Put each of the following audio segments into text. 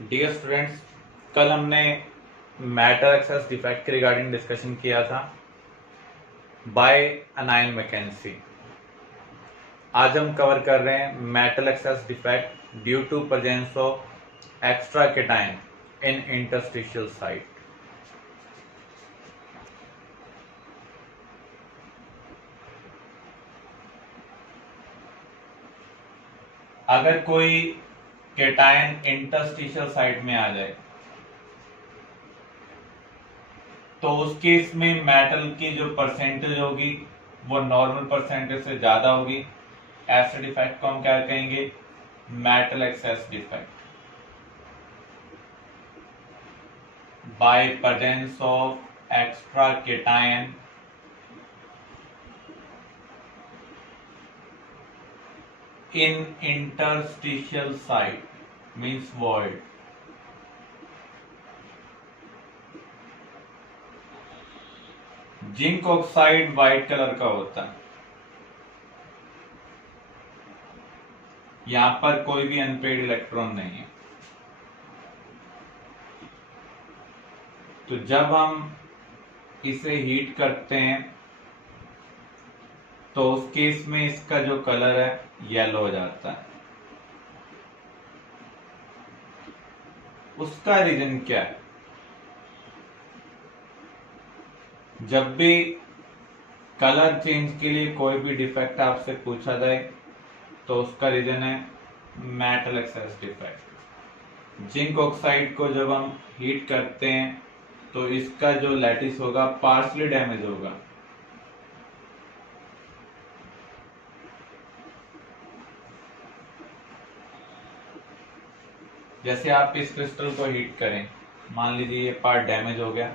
Dear students, कल हमने matter access defect के रिगार्डिंग डिस्कशन किया था बाय अनायन वैकेंसी। आज हम कवर कर रहे हैं metal excess defect due to presence of extra cation in interstitial site. अगर कोई केटाइन इंटरस्टिशियल साइट में आ जाए तो उस केस में मेटल की जो परसेंटेज होगी वो नॉर्मल परसेंटेज से ज्यादा होगी। ऐसे डिफेक्ट को हम क्या कहेंगे? Metal excess defect by presence of extra cation in interstitial site means void। Zinc oxide white colour का होता है। यहां पर कोई भी अनपेड इलेक्ट्रॉन नहीं है, तो जब हम इसे हीट करते हैं तो उस केस में इसका जो कलर है येलो हो जाता है। उसका रीजन क्या है? जब भी कलर चेंज के लिए कोई भी डिफेक्ट आपसे पूछा जाए तो उसका रीजन है metal excess defect. Zinc oxide को जब हम हीट करते हैं तो इसका जो लैटिस होगा पार्शली डैमेज होगा। जैसे आप इस क्रिस्टल को हीट करें, मान लीजिए ये पार्ट डैमेज हो गया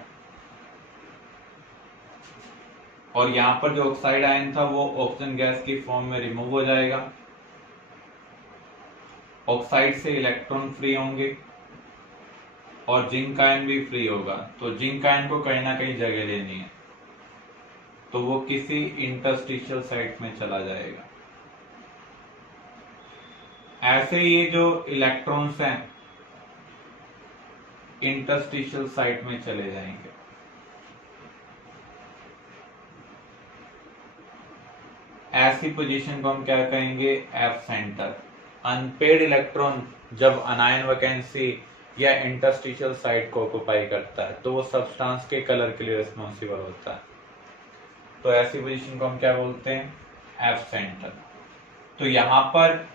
और यहां पर जो ऑक्साइड आयन था वो ऑक्सीजन गैस की फॉर्म में रिमूव हो जाएगा। ऑक्साइड से इलेक्ट्रॉन फ्री होंगे और जिंक आयन भी फ्री होगा, तो जिंक आयन को कहीं ना कहीं जगह लेनी है, तो वो किसी इंटरस्टिशियल साइट में चला जाएगा। ऐसे ये जो इलेक्ट्रॉन्स हैं इंटरस्टिशियल साइट में चले जाएंगे। ऐसी पोजीशन को हम क्या कहेंगे? F centre. अनपेड इलेक्ट्रॉन जब अनायन वैकेंसी या इंटरस्टिशियल साइट को ऑक्युपाई करता है तो वो सब्सटेंस के कलर के लिए रिस्पॉन्सिबल होता है, तो ऐसी पोजीशन को हम क्या बोलते हैं? F centre. तो यहां पर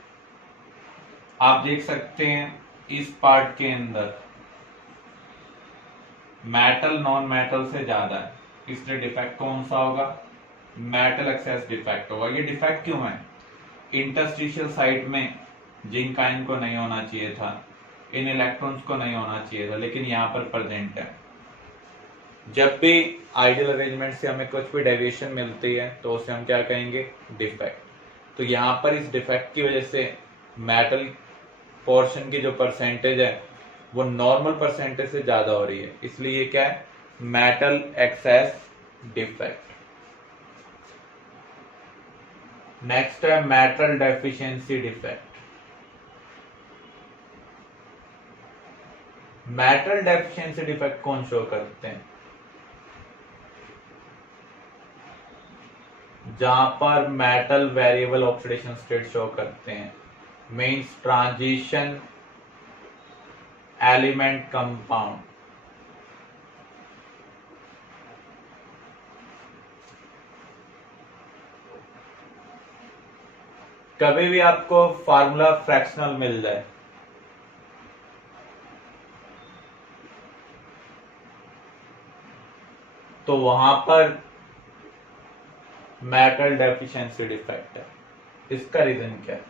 आप देख सकते हैं इस पार्ट के अंदर मेटल नॉन मेटल से ज्यादा है, इसलिए डिफेक्ट कौन सा होगा? मेटल एक्सेस डिफेक्ट होगा। ये डिफेक्ट क्यों है? इंटरस्टिशियल साइट में जिंक आयन को नहीं होना चाहिए था, इन इलेक्ट्रॉन्स को नहीं होना चाहिए था, लेकिन यहाँ पर प्रेजेंट है। जब भी आइडियल अरेंजमेंट से हमें कुछ भी डेविएशन मिलती है तो उसे हम क्या कहेंगे? डिफेक्ट। तो यहाँ पर इस डिफेक्ट की वजह से मेटल पोर्शन की जो परसेंटेज है वो नॉर्मल परसेंटेज से ज्यादा हो रही है, इसलिए ये क्या है? Metal excess defect. नेक्स्ट है metal deficiency defect. Metal deficiency defect कौन शो करते हैं? जहां पर metal variable oxidation state show करते हैं, मींस ट्रांजिशन एलिमेंट कंपाउंड। कभी भी आपको फार्मूला फ्रैक्शनल मिल जाए तो वहां पर मेटल डेफिशिएंसी डिफेक्ट है। इसका रीजन क्या है?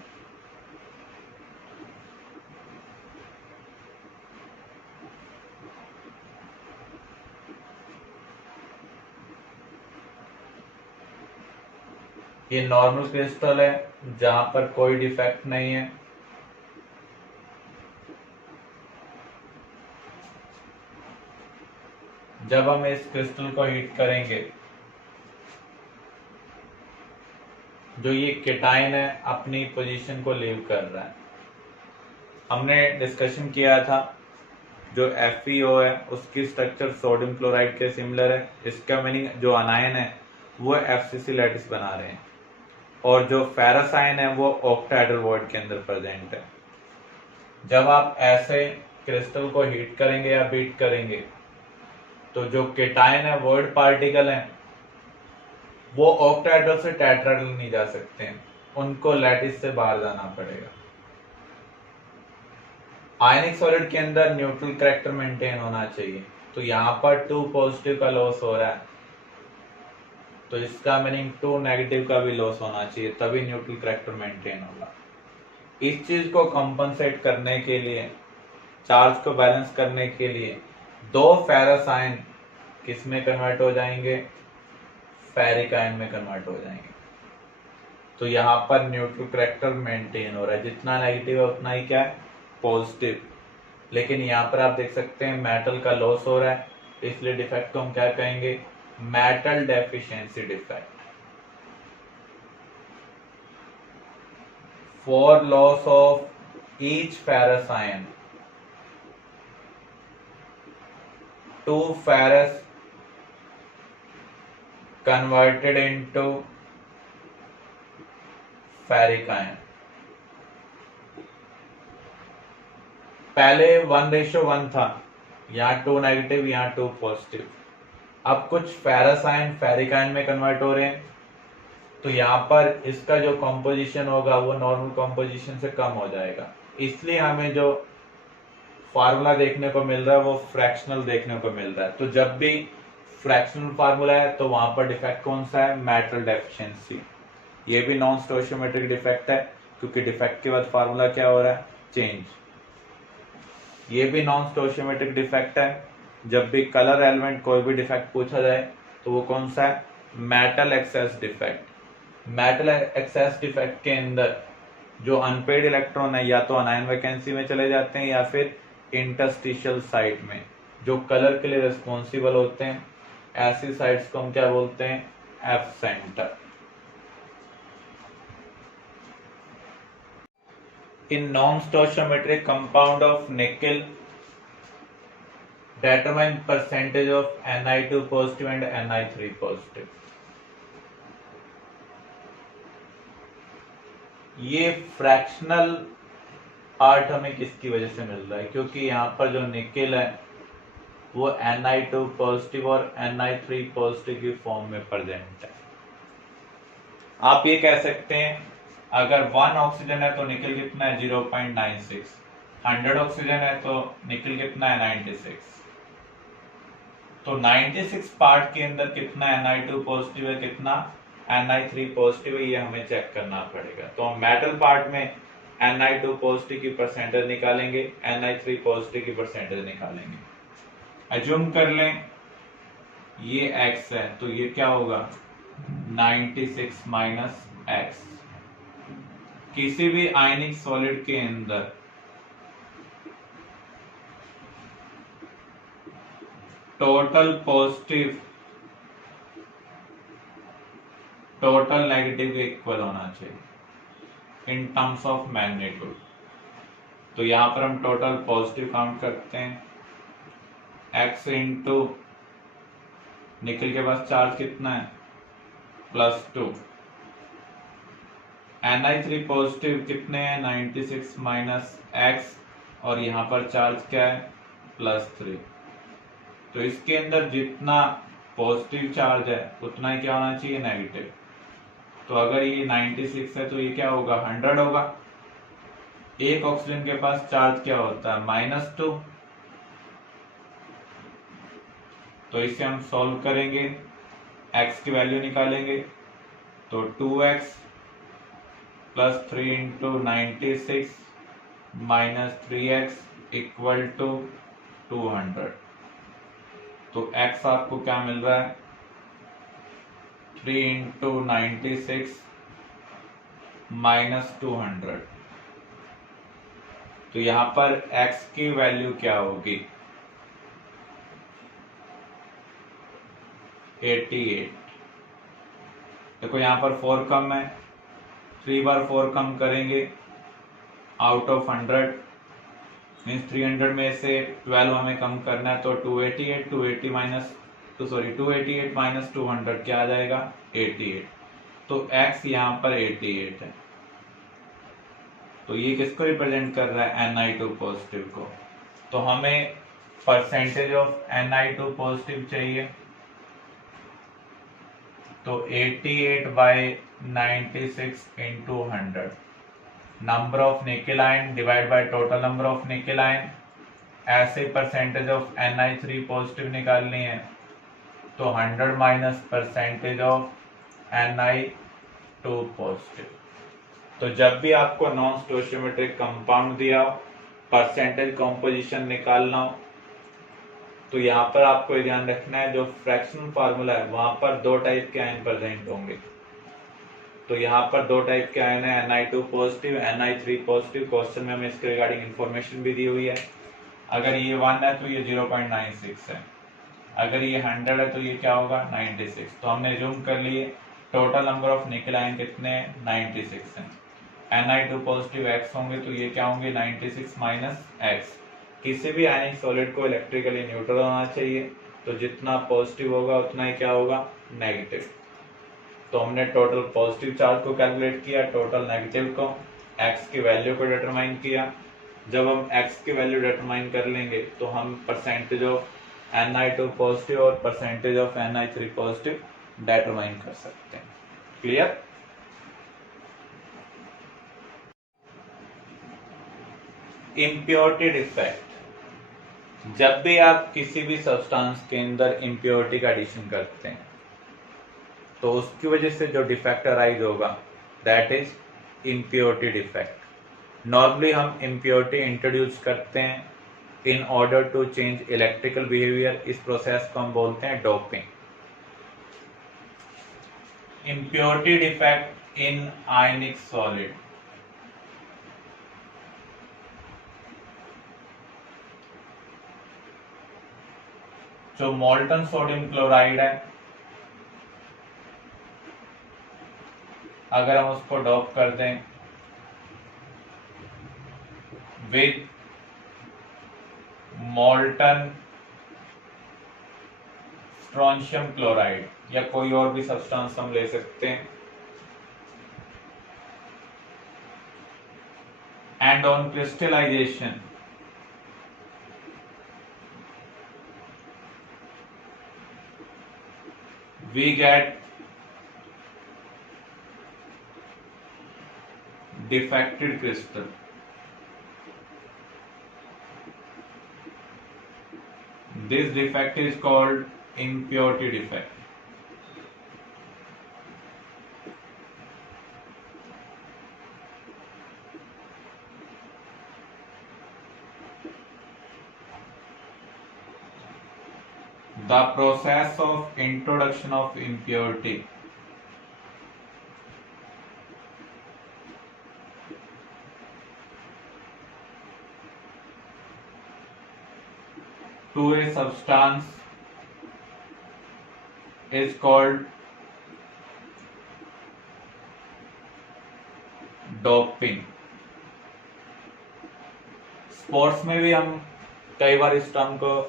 ये नॉर्मल क्रिस्टल है जहां पर कोई डिफेक्ट नहीं है। जब हम इस क्रिस्टल को हीट करेंगे, जो ये केटाइन है अपनी पोजीशन को लीव कर रहा है। हमने डिस्कशन किया था जो FeO है उसकी स्ट्रक्चर सोडियम क्लोराइड के सिमिलर है, इसका मीनिंग जो अनायन है वो FCC लैटिस बना रहे हैं, और जो फेरस आयन है वो ऑक्टाहेड्रल वॉइड के अंदर प्रेजेंट है। जब आप ऐसे क्रिस्टल को हीट करेंगे या बीट करेंगे तो जो केटायन है वॉइड पार्टिकल है वो ऑक्टाहेड्रल से टेट्राहेड्रल नहीं जा सकते हैं, उनको लैटिस से बाहर जाना पड़ेगा। आयनिक सॉलिड के अंदर न्यूट्रल कैरेक्टर मेंटेन होना चाहिए, तो यहां पर 2 पॉजिटिव का लॉस हो रहा है, तो इसका मीनिंग 2 नेगेटिव का भी लॉस होना चाहिए, तभी न्यूट्रल कैरेक्टर मेंटेन होगा। इस चीज को कंपनसेट करने के लिए, चार्ज को बैलेंस करने के लिए 2 फेरस आयन किस में कन्वर्ट हो जाएंगे, फेरिक आयन में कन्वर्ट हो जाएंगे। तो यहाँ पर न्यूट्रल कैरेक्टर मेंटेन हो रहा है, जितना नेगेटिव है उतना ही क्या है, पॉजिटिव। लेकिन यहाँ पर आप देख सकते हैं मेटल का लॉस हो रहा है, इसलिए डिफेक्ट को हम क्या कहेंगे, metal deficiency defect. For loss of each ferrous ion 2 ferrous converted into ferric ion. पहले 1:1 था, यहाँ 2 नेगेटिव यहाँ 2 पॉजिटिव। अब कुछ फेरस आयन फेरिक आयन में कन्वर्ट हो रहे हैं, तो यहाँ पर इसका जो कॉम्पोजिशन होगा वो नॉर्मल कॉम्पोजिशन से कम हो जाएगा, इसलिए हमें जो फार्मूला देखने को मिल रहा है वो फ्रैक्शनल देखने को मिल रहा है। तो जब भी फ्रैक्शनल फार्मूला है तो वहां पर डिफेक्ट कौन सा है, मेटल डेफिशिएंसी। ये भी नॉन स्टोइशियोमेट्रिक डिफेक्ट है, क्योंकि डिफेक्ट के बाद फार्मूला क्या हो रहा है, चेंज। ये भी नॉन स्टोइशियोमेट्रिक डिफेक्ट है। जब भी कलर एलिमेंट कोई भी डिफेक्ट पूछा जाए तो वो कौन सा है, metal excess defect. Metal excess defect के अंदर जो अनपेड इलेक्ट्रॉन है या तो अनायन वैकेंसी में चले जाते हैं या फिर इंटरस्टिशियल साइट में, जो कलर के लिए रिस्पॉन्सिबल होते हैं। ऐसी साइट्स को हम क्या बोलते हैं, F centre. In non स्टोइशियोमेट्रिक compound of nickel determine percentage of Ni2 positive and Ni3 positive। ये फ्रैक्शनल पार्ट हमें किसकी वजह से मिल रहा है, क्योंकि यहाँ पर जो निकेल है वो Ni2 पॉजिटिव और Ni3 पॉजिटिव की फॉर्म में प्रेजेंट है। आप ये कह सकते हैं अगर 1 ऑक्सीजन है तो निकेल कितना है, 0.96। 100 ऑक्सीजन है तो निकेल कितना है, 96। तो 96 पार्ट के अंदर कितना Ni2 पॉजिटिव है, कितना Ni3 पॉजिटिव है, ये हमें चेक करना पड़ेगा। तो हम मेटल पार्ट में Ni2 पॉजिटिव की परसेंटेज निकालेंगे, Ni3 पॉजिटिव की परसेंटेज निकालेंगे। अज्यूम कर लें ये x है, तो ये क्या होगा, 96 माइनस x। किसी भी आयनिक सॉलिड के अंदर टोटल पॉजिटिव टोटल नेगेटिव के इक्वल होना चाहिए इन टर्म्स ऑफ मैग्नीट्यूड। तो यहां पर हम टोटल पॉजिटिव काउंट करते हैं, x इंटू निकल के पास चार्ज कितना है, +2। Ni3 पॉजिटिव कितने हैं, 96 माइनस x, और यहाँ पर चार्ज क्या है, +3। तो इसके अंदर जितना पॉजिटिव चार्ज है उतना ही क्या होना चाहिए, नेगेटिव। तो अगर ये 96 है तो ये क्या होगा, 100 होगा। एक ऑक्सीजन के पास चार्ज क्या होता है, -2। तो इसे हम सॉल्व करेंगे, x की वैल्यू निकालेंगे, तो 2x + 3 into 96 minus 3x equal to 200। तो x आपको क्या मिल रहा है, 3 इंटू 96 माइनस 200। तो यहां पर x की वैल्यू क्या होगी, 88। देखो यहां पर 4 कम है, 3 बार 4 कम करेंगे, आउट ऑफ 100 मीन्स 300 में से 12 हमें कम करना है, तो 288 माइनस 200 क्या आ जाएगा 88। तो x यहाँ पर 88 है, तो ये किसको रिप्रेजेंट कर रहा है Ni2 पॉजिटिव को। तो हमें परसेंटेज ऑफ Ni2 पॉजिटिव चाहिए, तो 88/96 into 100 number of nickel ion divide by total number of nickel ion. ऐसे परसेंटेज ऑफ Ni3 पॉजिटिव निकालनी है, तो 100 minus percentage of Ni2 positive. तो जब भी आपको नॉन स्टोइचियोमेट्रिक कंपाउंड दिया हो, परसेंटेज कॉम्पोजिशन निकालना हो, तो यहाँ पर आपको ये ध्यान रखना है जो फ्रैक्शनल फार्मूला है वहां पर दो टाइप के आयन प्रेजेंट होंगे। तो यहाँ पर दो टाइप के आयन है, Ni2 positive, Ni3 positive. Question में हमें इसके रिगार्डिंग इंफॉर्मेशन भी दी हुई है। अगर ये 1 है तो ये 0.96 है, अगर ये 100 है तो ये क्या होगा 96। तो हमने जूम कर लिए, total number of nickel ion कितने हैं 96 हैं। Ni2 पॉजिटिव x होंगे, तो ये क्या होंगे 96 माइनस x। किसी भी आयनिक सॉलिड को इलेक्ट्रिकली न्यूट्रल होना चाहिए, तो जितना पॉजिटिव होगा उतना ही क्या होगा नेगेटिव। तो हमने टोटल पॉजिटिव चार्ज को कैलकुलेट किया, टोटल नेगेटिव को, x की वैल्यू को डिटरमाइन किया। जब हम x की वैल्यू डिटरमाइन कर लेंगे तो हम परसेंटेज ऑफ Ni2 पॉजिटिव और percentage of Ni3 positive determine कर सकते हैं। क्लियर? इम्प्योरिटी डिफेक्ट, जब भी आप किसी भी सब्सटेंस के अंदर इम्प्योरिटी का एडिशन करते हैं तो उसकी वजह से जो डिफेक्ट अराइज होगा that is impurity defect. Normally हम इम्प्योरिटी इंट्रोड्यूस करते हैं in order to change electrical behaviour. इस प्रोसेस को हम बोलते हैं doping. Impurity defect in ionic solid, जो मोल्टन सोडियम क्लोराइड है, अगर हम उसको डॉप कर दें विद मोल्टन स्ट्रोंशियम क्लोराइड या कोई और भी सब्सटेंस हम ले सकते हैं, and on crystallisation we get defected crystal. This defect is called impurity defect. The process of introduction of impurity to a substance is called doping. Sports में भी हम कई बार इस टर्म को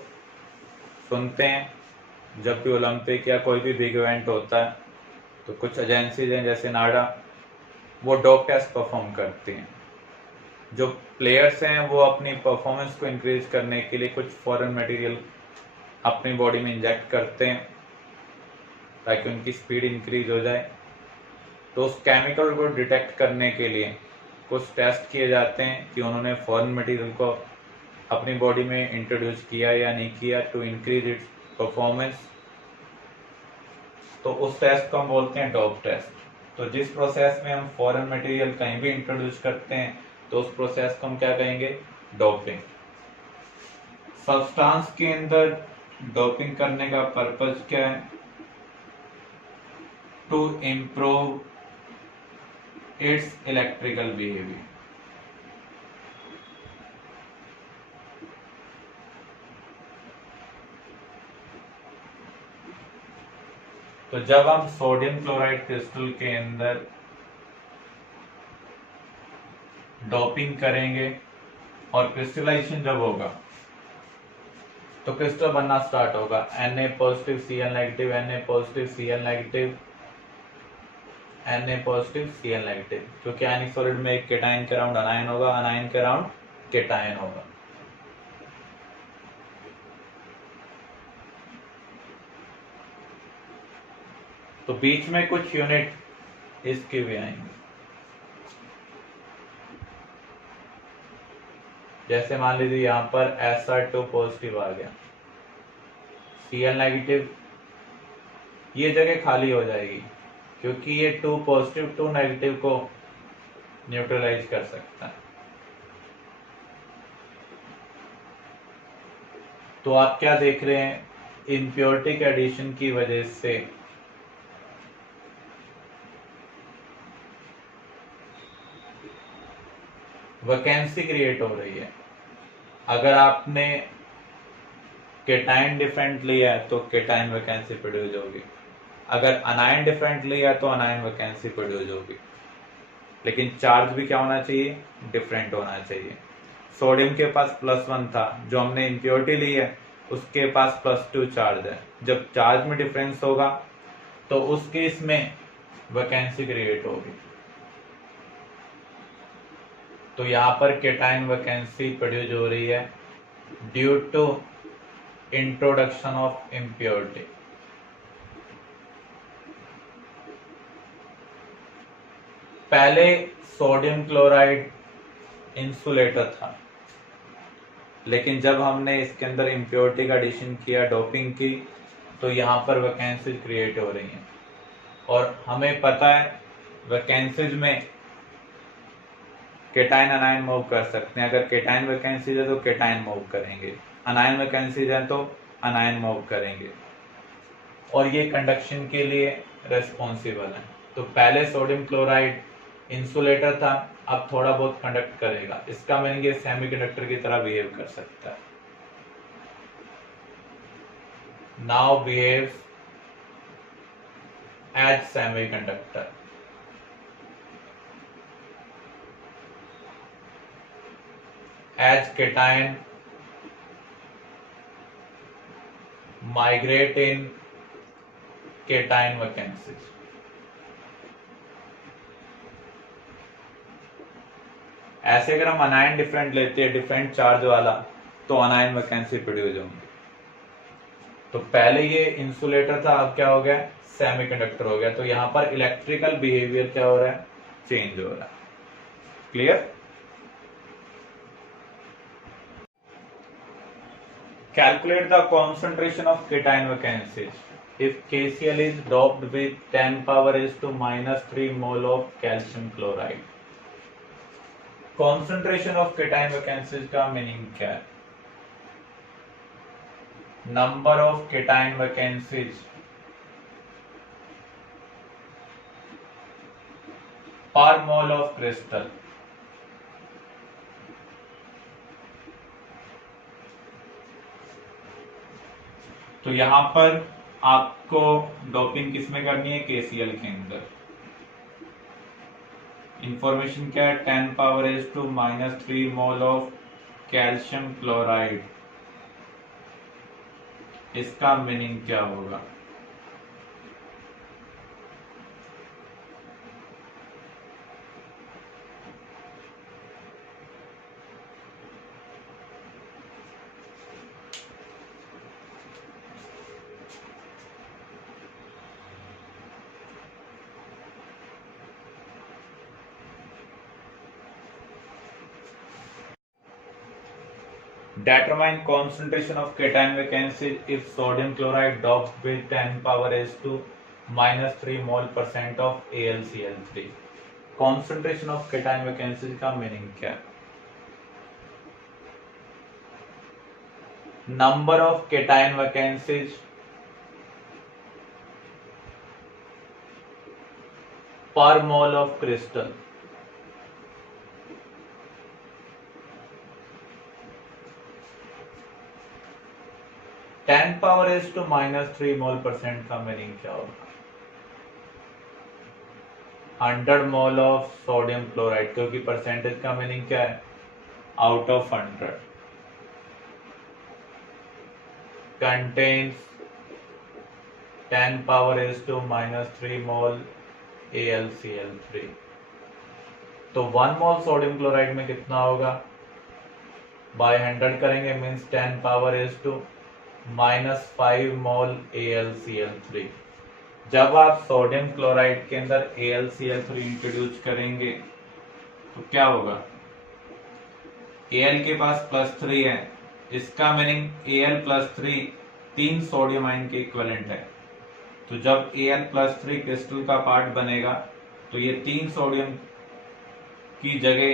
सुनते हैं। जब भी ओलंपिक या कोई भी बिग इवेंट होता है तो कुछ एजेंसीज हैं जैसे नाडा, वो डोप टेस्ट परफॉर्म करती हैं। जो प्लेयर्स हैं वो अपनी परफॉर्मेंस को इंक्रीज करने के लिए कुछ फॉरेन मटेरियल अपनी बॉडी में इंजेक्ट करते हैं ताकि उनकी स्पीड इंक्रीज हो जाए। तो उस केमिकल को डिटेक्ट करने के लिए कुछ टेस्ट किए जाते हैं कि उन्होंने फॉरेन मटेरियल को अपनी बॉडी में इंट्रोड्यूस किया या नहीं किया टू इंक्रीज इट्स परफॉर्मेंस। तो उस टेस्ट को हम बोलते हैं डोप टेस्ट। तो जिस प्रोसेस में हम फॉरेन मटेरियल कहीं भी इंट्रोड्यूस करते हैं तो उस प्रोसेस को हम क्या कहेंगे डोपिंग। सब्सटेंस के अंदर डोपिंग करने का पर्पस क्या है? To improve its electrical behaviour. तो जब हम सोडियम क्लोराइड क्रिस्टल के अंदर डोपिंग करेंगे और क्रिस्टलाइजेशन जब होगा तो क्रिस्टल बनना स्टार्ट होगा, Na positive Cl negative, Na positive Cl negative, Na positive Cl negative, क्योंकि आयनिक सॉलिड में एक केटायन के अराउंड अनायन होगा, अनायन के अराउंड केटायन होगा। तो बीच में कुछ यूनिट इसके भी आएंगे, जैसे मान लीजिए यहां पर Sr2 पॉजिटिव आ गया, Cl नेगेटिव, ये जगह खाली हो जाएगी क्योंकि ये 2 पॉजिटिव 2 नेगेटिव को न्यूट्रलाइज कर सकता है। तो आप क्या देख रहे हैं, इम्प्योरिटी के एडिशन की वजह से वैकेंसी क्रिएट हो रही है। अगर आपने केटाइन डिफरेंट लिया है तो केटाइन वैकेंसी प्रोड्यूस होगी, अगर अनायन डिफरेंट लिया है तो अनायन वैकेंसी प्रोड्यूस होगी, लेकिन चार्ज भी क्या होना चाहिए, डिफरेंट होना चाहिए। सोडियम के पास +1 था, जो हमने इम्प्योरिटी ली है उसके पास +2 चार्ज है। जब चार्ज में डिफरेंस होगा तो उस केस में वैकेंसी क्रिएट होगी। तो यहां पर केटाइन वैकेंसी प्रोड्यूस हो रही है due to introduction of impurity. पहले सोडियम क्लोराइड इंसुलेटर था, लेकिन जब हमने इसके अंदर इम्प्योरिटी का एडिशन किया, डोपिंग की, तो यहाँ पर वैकेंसीज क्रिएट हो रही हैं। और हमें पता है वैकेंसीज में केटाइन अनायन मूव कर सकते हैं। अगर केटाइन वैकेंसीज है तो केटाइन मूव करेंगे, अनायन वैकेंसीज है तो अनायन मूव करेंगे, और ये कंडक्शन के लिए रेस्पॉन्सिबल है। तो पहले सोडियम क्लोराइड इंसुलेटर था, अब थोड़ा बहुत कंडक्ट करेगा, इसका मीनिंग ये सेमीकंडक्टर की तरह बिहेव कर सकता है। Now behaves as semiconductor. As cation migrate in cation vacancies. ऐसे अगर हम अनायन डिफरेंट लेते हैं, डिफरेंट चार्ज वाला, तो अनायन वैकेंसी प्रोड्यूस होंगी। तो पहले ये इंसुलेटर था, अब क्या हो गया, सेमीकंडक्टर हो गया। तो यहां पर इलेक्ट्रिकल बिहेवियर क्या हो रहा है, चेंज हो रहा है। Clear? Calculate the concentration of cation vacancies if KCl is doped with 10⁻⁻³ mole of calcium chloride. Concentration of cation vacancies का मीनिंग क्या है? Number of cation vacancies per mole of crystal. तो यहां पर आपको डोपिंग किसमें करनी है, KCl के अंदर। इंफॉर्मेशन क्या है, 10⁻⁻³ मोल ऑफ कैल्शियम क्लोराइड। इसका मीनिंग क्या होगा, determine concentration of cation vacancies if sodium chloride doped with 10⁻⁻³ mole% of AlCl3. concentration of cation vacancies का मीनिंग क्या है, number of cation vacancies per mole of crystal. (10⁻⁻³ mole% का meaning क्या होगा, 100 mole of sodium chloride, क्योंकि percentage का meaning क्या है, out of 100 contains 10 power is to -3 mole AlCl3। तो 1 मोल सोडियम क्लोराइड में कितना होगा, बाय 100 करेंगे means 10 power is to -5 mole AlCl3। जब आप सोडियम क्लोराइड के अंदर AlCl3 इंट्रोड्यूस करेंगे तो क्या होगा, Al के पास +3 है, इसका मीनिंग Al+3 3 सोडियम आयन के इक्विवेलेंट है। तो जब Al+3 क्रिस्टल का पार्ट बनेगा तो ये 3 सोडियम की जगह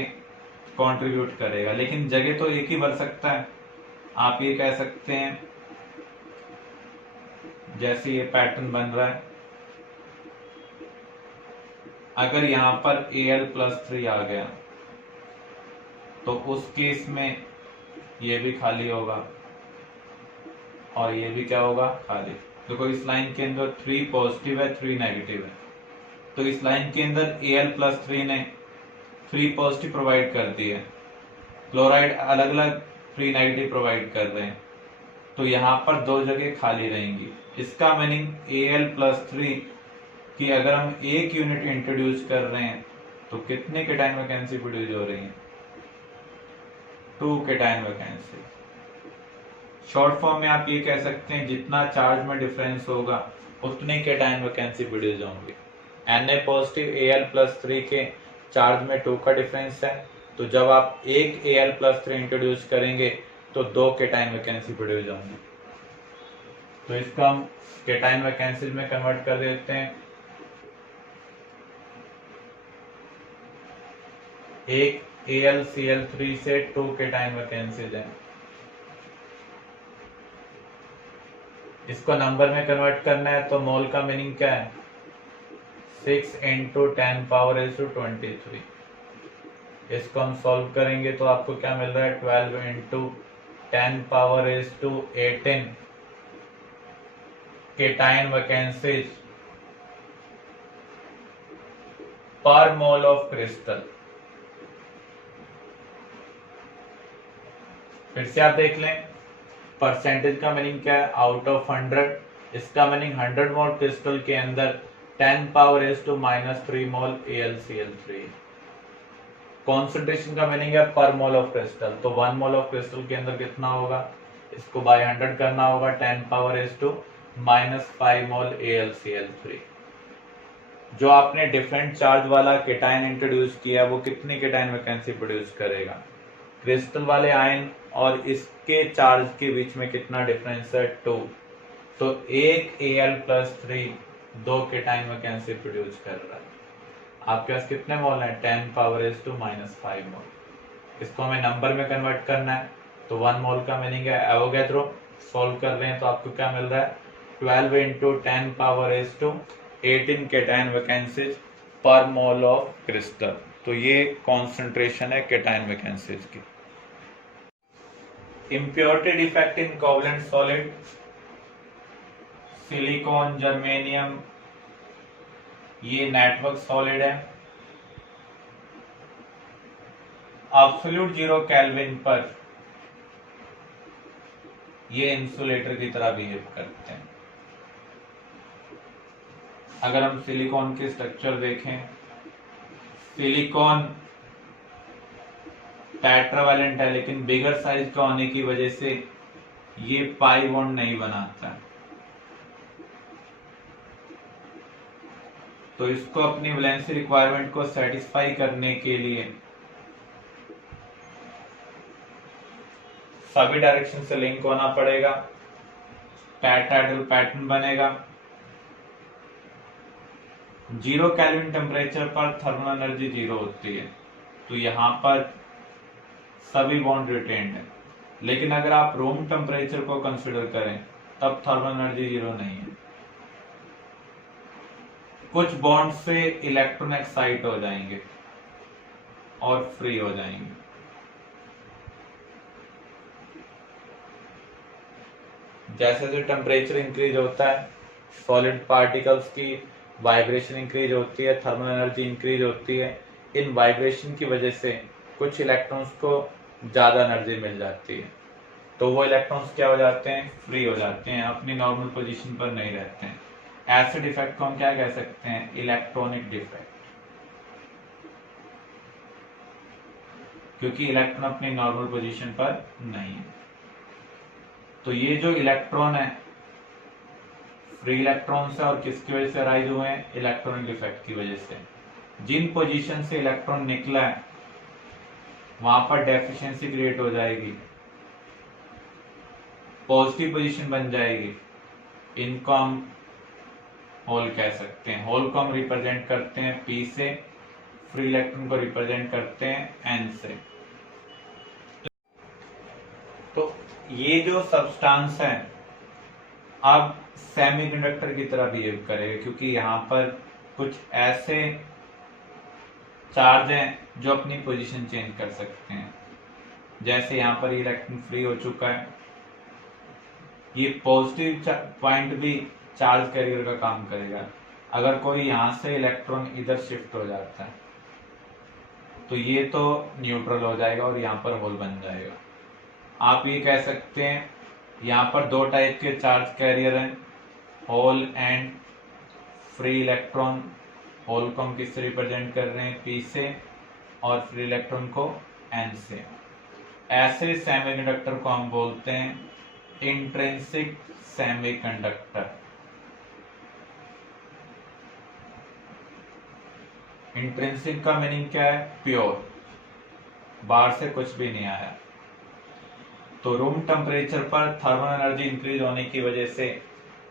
कंट्रीब्यूट करेगा, लेकिन जगह तो एक ही भर सकता है। आप ये कह सकते हैं जैसे ये पैटर्न बन रहा है, अगर यहां पर Al+3 आ गया तो उस केस में ये भी खाली होगा और ये भी क्या होगा, खाली। देखो इस लाइन के अंदर 3 पॉजिटिव है 3 नेगेटिव है, तो इस लाइन के अंदर Al+3 ने 3 पॉजिटिव प्रोवाइड कर दिए, क्लोराइड अलग अलग 3 नेगेटिव प्रोवाइड कर रहे हैं, तो यहाँ पर 2 जगह खाली रहेंगी। इसका मीनिंग Al+3 की अगर हम 1 यूनिट इंट्रोड्यूस कर रहे हैं तो कितने केटाइन वैकेंसी प्रोड्यूस हो रही है, 2 केटाइन वैकेंसी। शॉर्ट फॉर्म में आप ये कह सकते हैं जितना चार्ज में डिफरेंस होगा उतनी केटाइन वैकेंसी प्रोड्यूस होंगी। Na पॉजिटिव Al+3 के चार्ज में 2 का डिफरेंस है, तो जब आप एक Al+3 इंट्रोड्यूस करेंगे तो 2 केटाइन वैकेंसी प्रोड्यूस होंगी। तो इसका हम केटाइन वैकेंसीज में कन्वर्ट कर देते हैं। एक AlCl3 से 2 केटाइन वैकेंसीज हैं, इसको नंबर में कन्वर्ट करना है तो मोल का मीनिंग क्या है, 6 × 10 पावर इज टू 23। इसको हम सॉल्व करेंगे तो आपको क्या मिल रहा है, 12 × 10 power is to 18 cation vacancies पर मोल ऑफ क्रिस्टल। फिर से आप देख लें, परसेंटेज का मीनिंग क्या है, आउट ऑफ 100। इसका मीनिंग 100 मोल क्रिस्टल के अंदर 10 power is to -3 mole AlCl3। Concentration का मीनिंग है पर मोल ऑफ क्रिस्टल, तो 1 मोल ऑफ क्रिस्टल के अंदर कितना होगा, इसको बाय 100 करना होगा, 10 power is to -5 mole AlCl3। जो आपने डिफरेंट चार्ज वाला केटाइन इंट्रोड्यूस किया वो कितनी केटाइन वैकेंसी प्रोड्यूस करेगा, क्रिस्टल वाले आयन और इसके चार्ज के बीच में कितना डिफरेंस है, 2। तो एक Al+3 2 केटाइन वैकेंसी प्रोड्यूस कर रहा है। आपके पास कितने मोल हैं, 10 पावर इज टू -5 मोल। इसको हमें नंबर में कन्वर्ट करना है तो 1 मोल का मीनिंग है एवोगैड्रो। सॉल्व कर रहे हैं तो आपको क्या मिल रहा है, 12 × 10 power is to 18 cation vacancies पर मोल ऑफ क्रिस्टल। तो ये कॉन्सेंट्रेशन है केटाइन वैकेंसीज की। Impurity defect in covalent solid, silicon, germanium, ये नेटवर्क सॉलिड है। एब्सोल्यूट 0 केल्विन पर ये इंसुलेटर की तरह बिहेव करते हैं। अगर हम सिलिकॉन के स्ट्रक्चर देखें, सिलिकॉन टेट्रावैलेंट है लेकिन बिगर साइज का होने की वजह से ये पाई बॉन्ड नहीं बनाता, तो इसको अपनी वैलेंसी रिक्वायरमेंट को सेटिस्फाई करने के लिए सभी डायरेक्शन से लिंक होना पड़ेगा, टेट्राहेड्रल पैटर्न बनेगा। 0 केल्विन टेम्परेचर पर थर्मल एनर्जी 0 होती है, तो यहाँ पर सभी बॉन्ड रिटेन्ड है। लेकिन अगर आप रूम टेम्परेचर को कंसिडर करें तब थर्मल एनर्जी 0 नहीं है। कुछ बॉन्ड से इलेक्ट्रॉन एक्साइट हो जाएंगे और फ्री हो जाएंगे। जैसे जैसे टेम्परेचर इंक्रीज होता है सॉलिड पार्टिकल्स की वाइब्रेशन इंक्रीज होती है, थर्मल एनर्जी इंक्रीज होती है। इन वाइब्रेशन की वजह से कुछ इलेक्ट्रॉन्स को ज्यादा एनर्जी मिल जाती है, तो वो इलेक्ट्रॉन्स क्या हो जाते हैं, फ्री हो जाते हैं, अपनी नॉर्मल पोजीशन पर नहीं रहते हैं। ऐसे डिफेक्ट को हम क्या कह सकते हैं, इलेक्ट्रॉनिक डिफेक्ट, क्योंकि इलेक्ट्रॉन अपनी नॉर्मल पोजीशन पर नहीं है। तो ये जो इलेक्ट्रॉन है फ्री इलेक्ट्रॉन से और किसकी वजह से राइज हुए हैं, इलेक्ट्रॉनिक डिफेक्ट की वजह से। जिन पोजीशन से इलेक्ट्रॉन निकला है वहां पर डेफिशिएंसी क्रिएट हो जाएगी, पॉजिटिव पोजीशन बन जाएगी, इनको हम होल कह सकते हैं। होल को हम रिप्रेजेंट करते हैं P से, फ्री इलेक्ट्रॉन को रिप्रेजेंट करते हैं N से। तो ये जो सब्सटेंस है अब सेमीकंडक्टर की तरह बिहेव करेगा, क्योंकि यहाँ पर कुछ ऐसे चार्ज हैं जो अपनी पोजीशन चेंज कर सकते हैं। जैसे यहाँ पर इलेक्ट्रॉन फ्री हो चुका है, ये पॉजिटिव पॉइंट भी चार्ज कैरियर का काम करेगा। अगर कोई यहाँ से इलेक्ट्रॉन इधर शिफ्ट हो जाता है तो ये तो न्यूट्रल हो जाएगा और यहाँ पर होल बन जाएगा। आप ये कह सकते हैं यहाँ पर दो टाइप के चार्ज कैरियर हैं, hole and free electron. Hole को हम किससे रिप्रेजेंट कर रहे हैं, P से, और फ्री इलेक्ट्रॉन को N से। ऐसे सेमीकंडक्टर को हम बोलते हैं इंट्रिंसिक सेमीकंडक्टर। इंट्रिंसिक का मीनिंग क्या है, प्योर, बाहर से कुछ भी नहीं आया। तो रूम टेम्परेचर पर थर्मल एनर्जी इंक्रीज होने की वजह से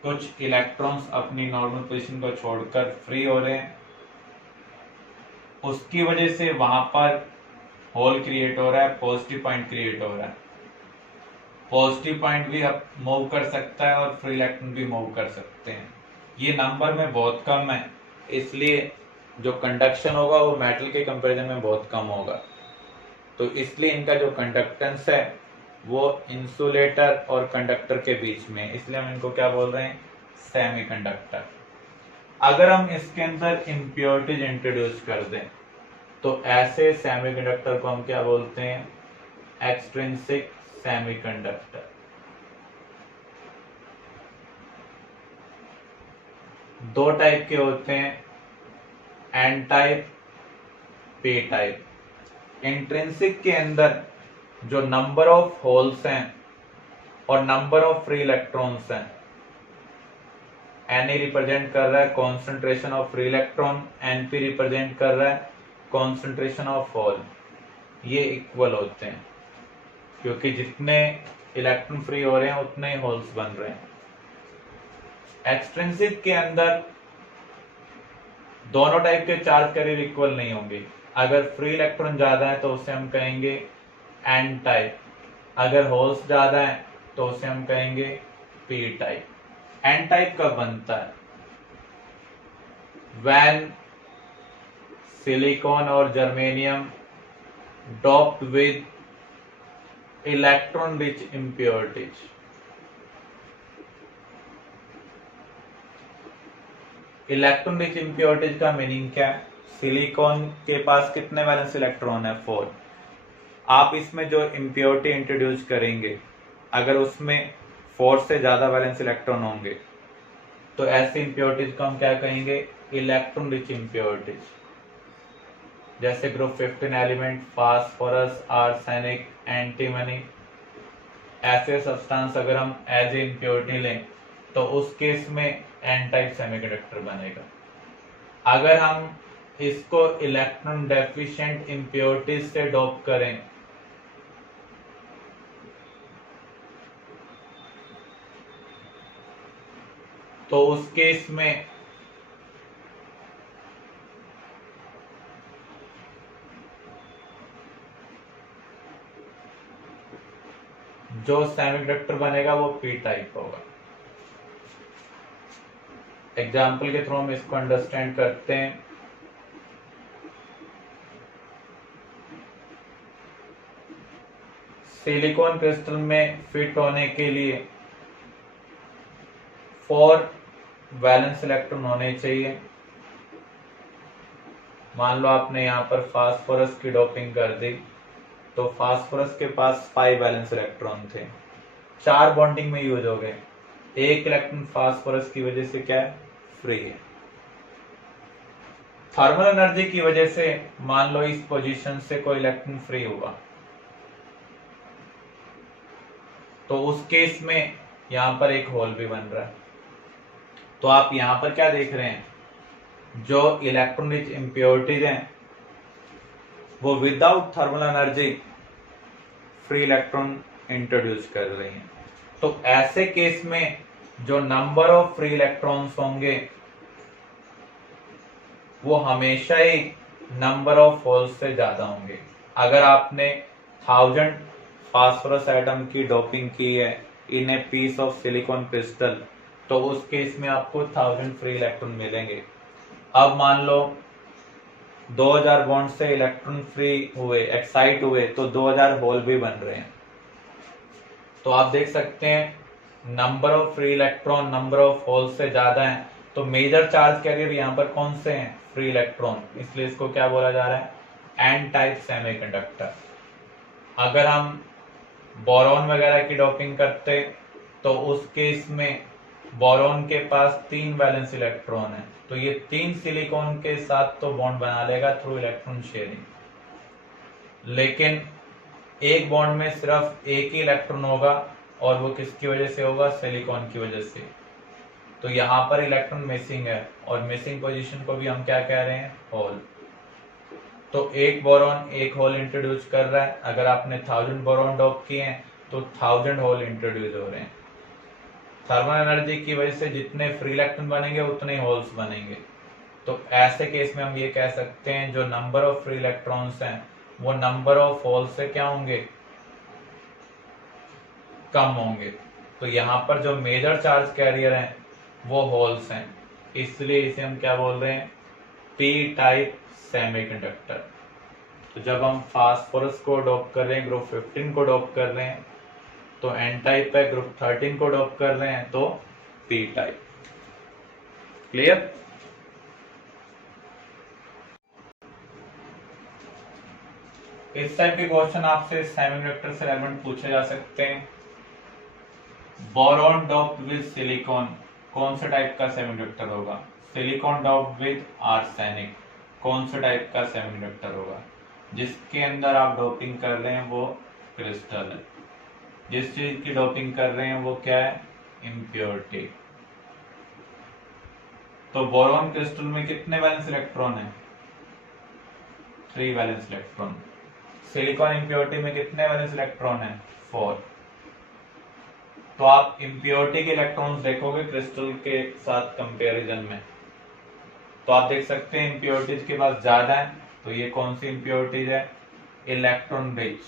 कुछ इलेक्ट्रॉन्स अपनी नॉर्मल पोजीशन को छोड़कर फ्री हो रहे हैं, उसकी वजह से वहां पर होल क्रिएट हो रहा है, पॉजिटिव पॉइंट क्रिएट हो रहा है। पॉजिटिव पॉइंट भी अब मूव कर सकता है और फ्री इलेक्ट्रॉन भी मूव कर सकते हैं। ये नंबर में बहुत कम है, इसलिए जो कंडक्शन होगा वो मेटल के कंपैरिजन में बहुत कम होगा। तो इसलिए इनका जो कंडक्टेंस है वो इंसुलेटर और कंडक्टर के बीच में, इसलिए हम इनको क्या बोल रहे हैं, सेमीकंडक्टर। अगर हम इसके अंदर इम्प्योरिटीज इंट्रोड्यूस कर दें तो ऐसे सेमीकंडक्टर को हम क्या बोलते हैं, एक्सट्रिंसिक सेमीकंडक्टर। दो टाइप के होते हैं, N type, P type. Intrinsic के अंदर जो नंबर ऑफ होल्स हैं और नंबर ऑफ फ्री इलेक्ट्रॉन्स हैं, Na रिप्रेजेंट कर रहा है concentration of free electron, Np represent कर रहा है कॉन्सेंट्रेशन ऑफ होल, ये इक्वल होते हैं, क्योंकि जितने इलेक्ट्रॉन फ्री हो रहे हैं उतने ही होल्स बन रहे हैं। एक्सट्रिंसिक के अंदर दोनों टाइप के चार्ज कैरियर इक्वल नहीं होंगे। अगर फ्री इलेक्ट्रॉन ज्यादा है तो उसे हम कहेंगे एन टाइप, अगर होल्स ज्यादा है तो उसे हम कहेंगे पी टाइप। एन टाइप कब बनता है, व्हेन सिलिकॉन और germanium doped with electron rich impurities. Electron rich impurities का मीनिंग क्या है, सिलिकॉन के पास कितने वैलेंस इलेक्ट्रॉन है, 4। आप इसमें जो इम्प्योरिटी इंट्रोड्यूस करेंगे अगर उसमें 4 से ज्यादा वैलेंस इलेक्ट्रॉन होंगे तो ऐसे इम्प्योरिटीज को हम क्या कहेंगे, इलेक्ट्रॉन रिच इम्प्योरिटीज। जैसे group 15 element, phosphorus, arsenic, antimony, ऐसे सब्सटेंस अगर हम एज ए इम्प्योरिटी लें तो उस केस में एन टाइप सेमीकंडक्टर बनेगा। अगर हम इसको इलेक्ट्रॉन डेफिशिएंट इम्प्योरिटीज से डोप करें तो उस केस में जो सेमीकंडक्टर बनेगा वो पी टाइप होगा। एग्जाम्पल के थ्रू हम इसको अंडरस्टैंड करते हैं। सिलिकॉन क्रिस्टल में फिट होने के लिए 4 वैलेंस इलेक्ट्रॉन होने चाहिए। मान लो आपने यहाँ पर फास्फोरस की डोपिंग कर दी तो फास्फोरस के पास 5 वैलेंस इलेक्ट्रॉन थे, 4 बॉन्डिंग में यूज हो गए, 1 इलेक्ट्रॉन फास्फोरस की वजह से क्या है, फ्री है। थर्मल एनर्जी की वजह से मान लो इस पोजीशन से कोई इलेक्ट्रॉन फ्री हुआ, तो उस केस में यहां पर एक होल भी बन रहा है। तो आप यहां पर क्या देख रहे हैं, जो इलेक्ट्रॉन रिच इम्प्योरिटीज हैं वो without thermal energy free electron introduce कर रही हैं। तो ऐसे केस में जो नंबर ऑफ फ्री इलेक्ट्रॉन्स होंगे वो हमेशा ही नंबर ऑफ होल्स से ज्यादा होंगे। अगर आपने 1000 फास्फोरस एटम की डोपिंग की है in a piece of silicon crystal, तो उस केस में आपको 1000 फ्री इलेक्ट्रॉन मिलेंगे। अब मान लो 2000 बॉन्ड से इलेक्ट्रॉन फ्री हुए, एक्साइट हुए, तो 2000 होल भी बन रहे हैं। तो आप देख सकते हैं number of free electron number of hole से ज्यादा है, तो मेजर चार्ज कैरियर यहाँ पर कौन से हैं, फ्री इलेक्ट्रॉन, इसलिए इसको क्या बोला जा रहा है, एन टाइप सेमीकंडक्टर। अगर हम बोरॉन वगैरह की डोपिंग करते तो उस केस में बोरॉन के पास 3 वैलेंस इलेक्ट्रॉन है, तो ये 3 सिलिकॉन के साथ तो बॉन्ड बना लेगा थ्रू इलेक्ट्रॉन शेयरिंग, लेकिन एक बॉन्ड में सिर्फ एक ही इलेक्ट्रॉन होगा, और वो किसकी वजह से होगा, सिलिकॉन की वजह से। तो यहाँ पर इलेक्ट्रॉन मिसिंग है, और मिसिंग पोजीशन को भी हम क्या कह रहे हैं, होल। तो एक बोरॉन एक होल इंट्रोड्यूस कर रहा है। अगर आपने 1000 बोरॉन डॉप किए हैं तो 1000 होल इंट्रोड्यूस हो रहे हैं। थर्मल एनर्जी की वजह से जितने फ्री इलेक्ट्रॉन बनेंगे उतने होल्स बनेंगे। तो ऐसे केस में हम ये कह सकते हैं जो नंबर ऑफ फ्री इलेक्ट्रॉन्स हैं वो नंबर ऑफ होल्स से क्या होंगे, कम होंगे। तो यहाँ पर जो मेजर चार्ज कैरियर हैं वो होल्स हैं, इसलिए इसे हम क्या बोल रहे हैं, पी टाइप सेमीकंडक्टर। तो जब हम फास्फोरस को डोप कर रहे हैं, ग्रुप 15 को डोप कर रहे हैं तो एन टाइप है, ग्रुप 13 को डोप कर रहे हैं तो पी टाइप। क्लियर? इस टाइप के क्वेश्चन आपसे सेमीकंडक्टर से रिलेवेंट पूछे जा सकते हैं। बोरॉन डोप्ड विद सिलिकॉन कौन सा टाइप का सेमीकंडक्टर होगा, सिलिकॉन डोप्ड विद आर्सेनिक कौन सा टाइप का सेमीकंडक्टर होगा। जिसके अंदर आप डोपिंग कर रहे हैं वो क्रिस्टल है, जिस चीज की डोपिंग कर रहे हैं वो क्या है, इम्प्योरिटी। तो बोरॉन क्रिस्टल में कितने वैलेंस इलेक्ट्रॉन है, 3 वैलेंस इलेक्ट्रॉन। सिलिकॉन इम्प्योरिटी में कितने वैलेंस इलेक्ट्रॉन है, 4। तो आप इम्प्योरिटी के इलेक्ट्रॉन्स देखोगे क्रिस्टल के साथ कंपैरिजन में, तो आप देख सकते हैं इम्प्योरिटीज के पास ज्यादा है। तो ये कौन सी इम्प्योरिटीज है, इलेक्ट्रॉन रिच।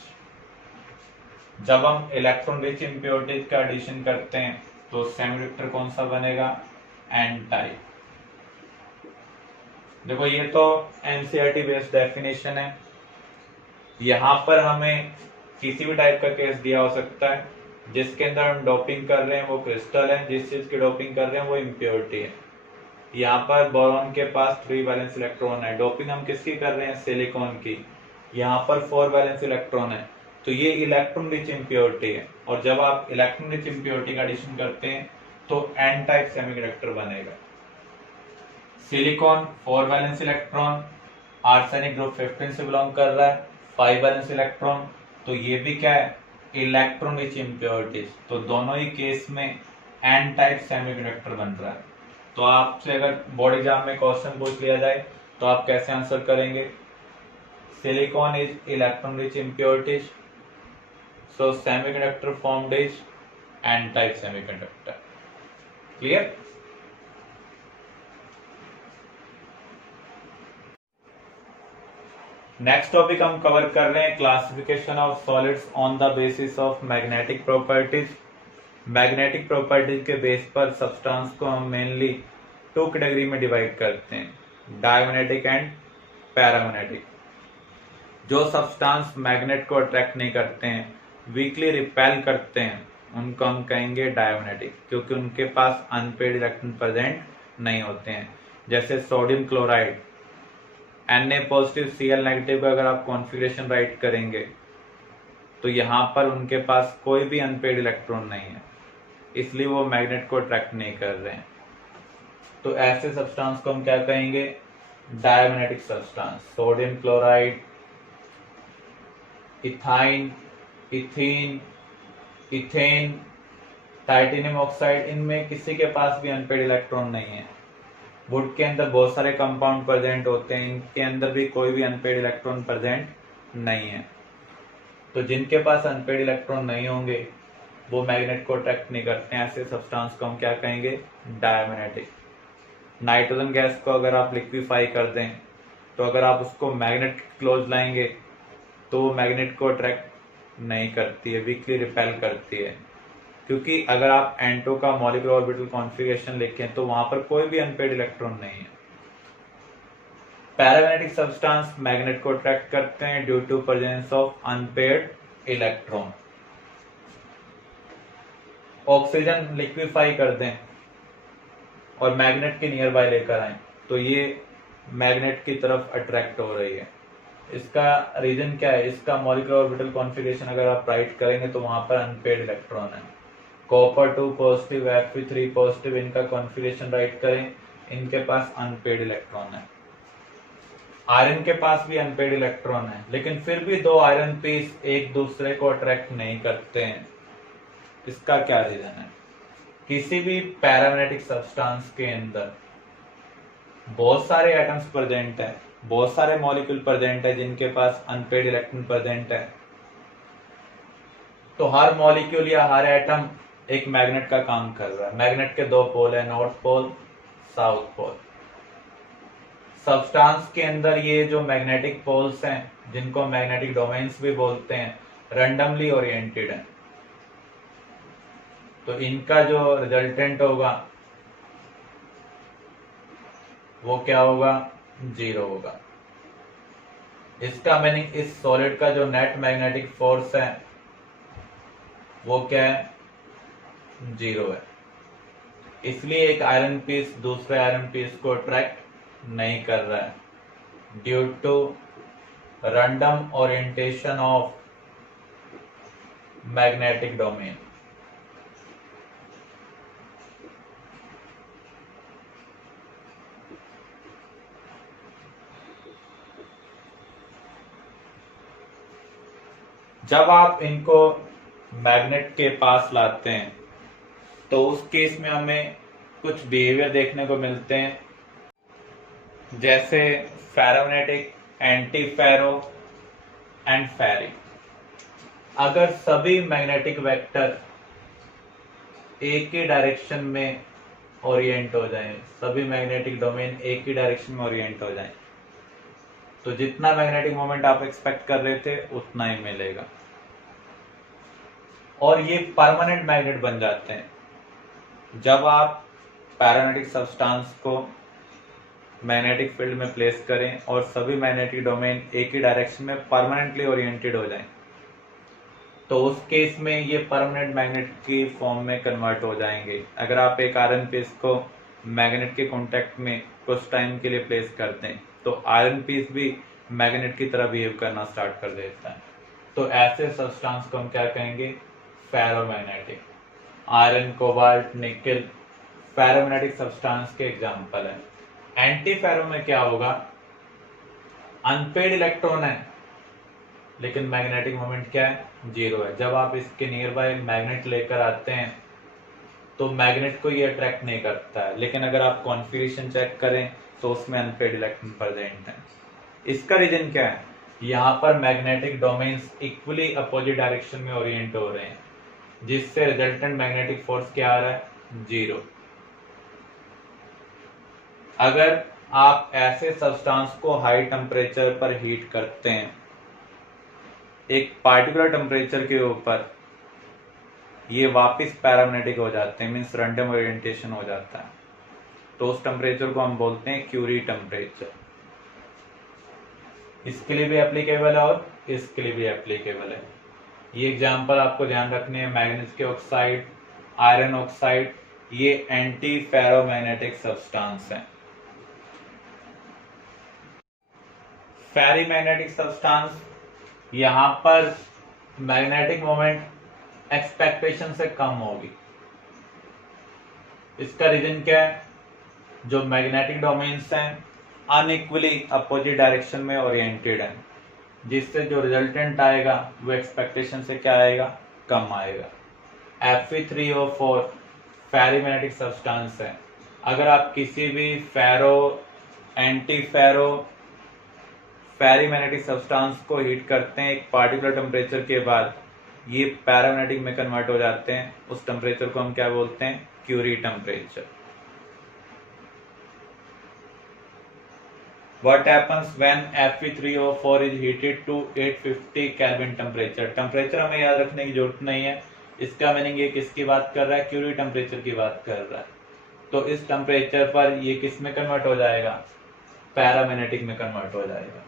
जब हम इलेक्ट्रॉन रिच इम्प्योरिटीज का एडिशन करते हैं तो सेमीकंडक्टर कौन सा बनेगा, एन टाइप। देखो ये तो एनसीईआरटी बेस्ड डेफिनेशन है, यहां पर हमें किसी भी टाइप का केस दिया हो सकता है जिसके अंदर हम डोपिंग कर रहे हैं वो क्रिस्टल है, जिस चीज की डोपिंग कर रहे हैं वो इम्प्योरिटी है। यहाँ पर बोरॉन के पास 3 वैलेंस इलेक्ट्रॉन है, डोपिंग हम किसकी कर रहे हैं, सिलिकॉन की। यहाँ पर 4 वैलेंस इलेक्ट्रॉन है, तो ये इलेक्ट्रॉन रिच इम्प्योरिटी है। और जब आप इलेक्ट्रॉन रिच इम्प्योरिटी का एडिशन करते हैं तो एन टाइप सेमीकंडक्टर बनेगा। Silicon 4 valence electron, arsenic group 15 से बिलोंग कर रहा है, 5 वैलेंस इलेक्ट्रॉन, तो ये भी क्या है, इलेक्ट्रॉन रिच इम्प्योरिटीज। तो दोनों ही केस में एन टाइप सेमीकंडक्टर बन रहा है। तो आपसे अगर बोर्ड एग्जाम में क्वेश्चन पूछ लिया जाए तो आप कैसे आंसर करेंगे, silicon is electron rich impurities, so semiconductor formed is an type semiconductor. Clear? Next topic हम कवर कर रहे हैं classification of solids on the basis of magnetic properties. Magnetic properties के बेस पर सब्सटेंस को हम मेनली 2 कैटेगरी में divide करते हैं, डायमैग्नेटिक एंड पैरामैग्नेटिक। जो सब्सटेंस मैग्नेट को अट्रैक्ट नहीं करते हैं, वीकली रिपेल करते हैं, उनको हम कहेंगे डायमैग्नेटिक, क्योंकि उनके पास अनपेड इलेक्ट्रॉन प्रेजेंट नहीं होते हैं। जैसे sodium chloride Na positive Cl negative का अगर आप कॉन्फ़िगरेशन राइट करेंगे तो यहाँ पर उनके पास कोई भी अनपेड इलेक्ट्रॉन नहीं है, इसलिए वो मैग्नेट को अट्रैक्ट नहीं कर रहे हैं। तो ऐसे सब्सटेंस को हम क्या कहेंगे? Diamagnetic substance. Sodium chloride, ethyne, ethene, ethane, titanium oxide, इनमें किसी के पास भी अनपेड इलेक्ट्रॉन नहीं है। वुड के अंदर बहुत सारे कंपाउंड प्रेजेंट होते हैं, इनके अंदर भी कोई भी अनपेड इलेक्ट्रॉन प्रेजेंट नहीं है। तो जिनके पास अनपेड इलेक्ट्रॉन नहीं होंगे वो मैग्नेट को अट्रैक्ट नहीं करते हैं, ऐसे सब्सटेंस को हम क्या कहेंगे? डायमैग्नेटिक। नाइट्रोजन गैस को अगर आप लिक्विफाई कर दें तो अगर आप उसको मैग्नेट क्लोज लाएंगे तो वो मैग्नेट को अट्रैक्ट नहीं करती है, वीकली रिपेल करती है। क्योंकि अगर आप एंटो का मॉलिक्यूलर ऑर्बिटल कॉन्फ़िगरेशन लिखें तो वहां पर कोई भी अनपेड इलेक्ट्रॉन नहीं है। पैरामैग्नेटिक सब्सटेंस मैग्नेट को अट्रैक्ट करते हैं due to presence of unpaired electron. Oxygen liquefy कर दें और मैग्नेट के नियर बाय लेकर आए तो ये मैग्नेट की तरफ अट्रैक्ट हो रही है। इसका रीजन क्या है? इसका मॉलिक्यूलर ऑर्बिटल कॉन्फ़िगरेशन अगर आप राइट करेंगे तो वहां पर अनपेड इलेक्ट्रॉन है। कॉपर 2 पॉजिटिव, Fe3 पॉजिटिव, इनका कॉन्फ़िगरेशन राइट करें, इनके पास अनपेड इलेक्ट्रॉन है। आयरन के पास भी अनपेड इलेक्ट्रॉन है, लेकिन फिर भी दो आयरन पीस एक दूसरे को अट्रैक्ट नहीं करते हैं। इसका क्या रीजन है? किसी भी पैरामैग्नेटिक सब्सटेंस के अंदर बहुत सारे एटम्स प्रेजेंट है, बहुत सारे मॉलिक्यूल प्रेजेंट है जिनके पास अनपेड इलेक्ट्रॉन प्रेजेंट है। तो हर मॉलिक्यूल या हर एटम एक मैग्नेट का काम कर रहा है। मैग्नेट के दो पोल है, north pole, south pole. Substance के अंदर ये जो मैग्नेटिक पोल्स हैं, जिनको मैग्नेटिक डोमेन्स भी बोलते हैं, रैंडमली ओरिएंटेड है। तो इनका जो रिजल्टेंट होगा वो क्या होगा? 0 होगा। इसका मीनिंग इस सॉलिड का जो नेट मैग्नेटिक फोर्स है वो क्या है? 0 है। इसलिए एक आयरन पीस दूसरे आयरन पीस को अट्रैक्ट नहीं कर रहा है due to random orientation of magnetic domain. जब आप इनको मैग्नेट के पास लाते हैं तो उस केस में हमें कुछ बिहेवियर देखने को मिलते हैं, जैसे ferromagnetic, anti ferro and ferric. अगर सभी मैग्नेटिक वेक्टर एक ही डायरेक्शन में ओरिएंट हो जाएं, सभी मैग्नेटिक डोमेन एक ही डायरेक्शन में ओरिएंट हो जाएं, तो जितना मैग्नेटिक मोमेंट आप एक्सपेक्ट कर रहे थे उतना ही मिलेगा और ये परमानेंट मैग्नेट बन जाते हैं। जब आप पैरामैग्नेटिक सब्सटेंस को मैग्नेटिक फील्ड में प्लेस करें और सभी मैग्नेटिक डोमेन एक ही डायरेक्शन में परमानेंटली ओरिएंटेड हो जाएं, तो उस केस में ये परमानेंट मैग्नेट की फॉर्म में कन्वर्ट हो जाएंगे। अगर आप एक आयरन पीस को मैग्नेट के कांटेक्ट में कुछ टाइम के लिए प्लेस करते हैं तो आयरन पीस भी मैग्नेट की तरह बिहेव करना स्टार्ट कर देता है। तो ऐसे सब्सटेंस को हम क्या कहेंगे? Ferromagnetic. Iron, cobalt, nickel ferromagnetic substance के एग्जांपल है। एंटी फेरो में क्या होगा? अनपेड इलेक्ट्रॉन है लेकिन मैग्नेटिक मोमेंट क्या है? 0 है। जब आप इसके नियर बाय मैग्नेट लेकर आते हैं तो मैग्नेट को ये अट्रैक्ट नहीं करता है, लेकिन अगर आप कॉन्फ़िगरेशन चेक करें तो उसमें अनपेड इलेक्ट्रॉन प्रेजेंट है। इसका रीजन क्या है? यहाँ पर magnetic domains equally opposite direction में ओरिएंट हो रहे हैं, जिससे रिजल्टेंट मैग्नेटिक फोर्स क्या आ रहा है? 0। अगर आप ऐसे सब्सटेंस को हाई टेम्परेचर पर हीट करते हैं, एक पार्टिकुलर टेम्परेचर के ऊपर, ये वापस पैरामैग्नेटिक हो जाते हैं, मीन्स रैंडम ओरिएंटेशन हो जाता है। तो उस टेम्परेचर को हम बोलते हैं क्यूरी टेम्परेचर। इसके लिए भी एप्लीकेबल है और इसके लिए भी एप्लीकेबल है। ये एग्जांपल आपको ध्यान रखने हैं। मैग्नीज के ऑक्साइड, आयरन ऑक्साइड, ये एंटी फेरोमैग्नेटिक सब्सटेंस है। फेरीमैग्नेटिक सब्सटेंस, यहां पर मैग्नेटिक मोमेंट एक्सपेक्टेशन से कम होगी। इसका रीजन क्या है? जो मैग्नेटिक डोमेन्स हैं अनइक्वली अपोजिट डायरेक्शन में ओरिएंटेड है, जिससे जो रिजल्टेंट आएगा वो एक्सपेक्टेशन से क्या आएगा? कम आएगा। Fe3O4 फेरीमैग्नेटिक सब्सटेंस है। अगर आप किसी भी फेरो एंटी फेरो फेरीमैग्नेटिक सब्सटेंस को हीट करते हैं एक पार्टिकुलर टेम्परेचर के बाद, ये पैरामैग्नेटिक में कन्वर्ट हो जाते हैं। उस टेम्परेचर को हम क्या बोलते हैं? Curie temperature. What happens when Fe3O4 is heated to 850 Kelvin temperature? Temperature हमें याद रखने की जरूरत नहीं है। इसका मीनिंग ये किसकी बात कर रहा है? क्यूरी टेम्परेचर की बात कर रहा है। तो इस टेम्परेचर पर ये किस में कन्वर्ट हो जाएगा? पैरामैग्नेटिक में कन्वर्ट हो जाएगा।